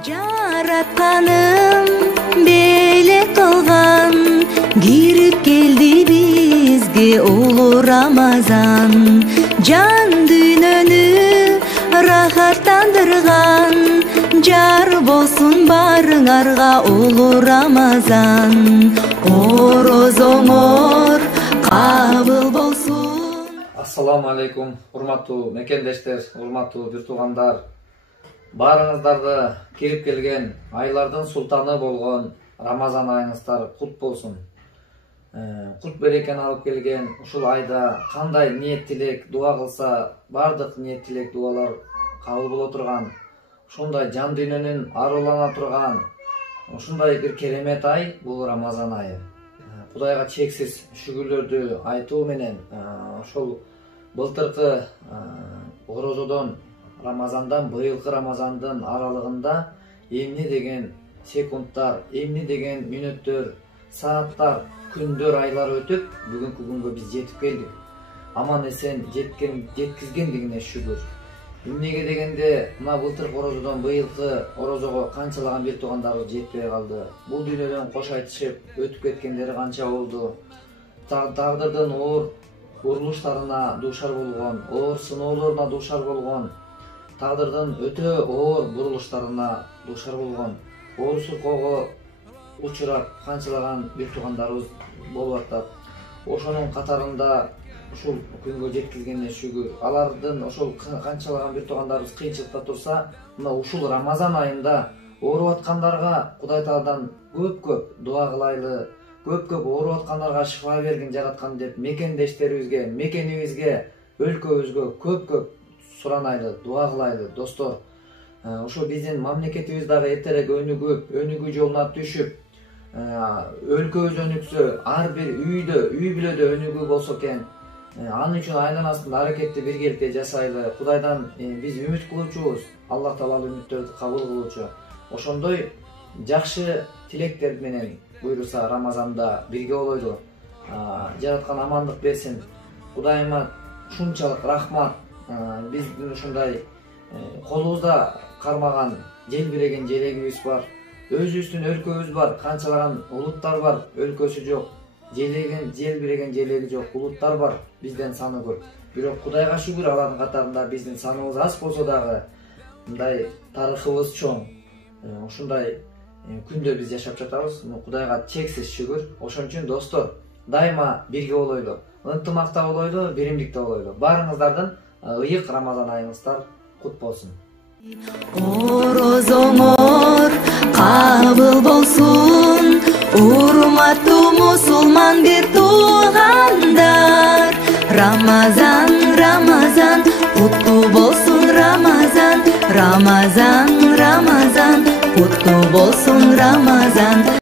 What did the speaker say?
Жаратканым беле кылган, кирип келди бизге улуу Рамазан. Жан дүйнөнү рахаттандырган, жар болсун барыңарга улуу Рамазан. Орозоңор кабыл болсун. Ассаламу алейкум, урматтуу мекендештер, урматтуу бир туугандар. Барыңыздарды кирип келген айлардын султаны болгон Рамазан айыңыздар кут болсун. Кут берекени алып келген ушул айда кандай ниет тилек дуа кылса, бардык ниет тилек дуалар кабыл боло турган, ушундай жан дүйнөнүн арулана турган ушундай бир керемет ай бул Рамазан айы. Кудайга чексиз шүгүрлөрдү айтуу менен ошол былтыркы орозодон Рамазандан быйылкы Рамазандын аралыгында эмне деген секундтар, эмне деген мүнөттөр, сааттар, күндөр, айлар өтүп, бүгүнкү күнгө биз жетип келдик. Аман эсен жеткизгендигине шүгүр. Эмнеге дегенде, мына былтыркы орозодон быйылкы орозого канчалаган бир туугандарыбыз жетпей калды. Бул дүйнөдөн кош айтышып өтүп кеткендери канча болду. Тагдырдын оор урулуштарына дуушар болгон, оор сыноолоруна дуушар болгон, тагдырдын өтө оор бурулуштарына дуушар болгон, оор суркоого учурап канчалаган бир туугандарыбыз болуп атат. Ошонун катарында ушул күнгө жеткизгенине шүгүр. Алардын ошол канчалаган бир туугандарыбыз кыйынчылыкта турса, мына ушул Рамазан айында ооруп аткандарга Кудай Тааладан көп дуа кылайлы, көп ооруп аткандарга шифа бергин жараткан деп мекендештерибизге, мекенибизге, өлкөбүзгө көп суранайлы, дуа кылайлы достор. Ошо биздин мамлекетибиз дагы эртерээк өнүгүү жолуна түшүп, өлкөбүз өнүксө, ар бир үй бүлөдө өнүгүү болсо экен, анын үчүн айланасында аракетти биргеликте жасайлы. Кудайдан биз үмүт кылуучубуз, Аллах Таала үмүттөрдү кабыл кылуучу. Ошондой жакшы тилектер менен буйруса Рамазанда бирге болойлу. Жараткан амандык берсин. Кудайыма ушунчалык рахмат. Биздин ушундай колубузда кармаган желбиреген желегибиз бар. Өзүбүздүн өлкөбүз бар, канчалаган улуттар бар, өлкөсү жок. Желбиреген желеги жок улуттар бар, бизден саны көп. Бирок Кудайга шүгүр, алардын катарында биздин саныбыз аз болсо дагы мындай тарыхыбыз чоң. Ушундай күндө биз жашап жатабыз. Кудайга чексиз шүгүр. Ошон үчүн достор, дайыма бирге болойлу, ынтымакта болойлу, биримдикте болойлу. Барыңыздардын ыйык Рамазан айыңыздар кут болсун. Орозоңор кабыл болсун, урматтуу мусулман бир туугандар. Рамазан куттуу болсун Рамазан, куттуу болсун Рамазан.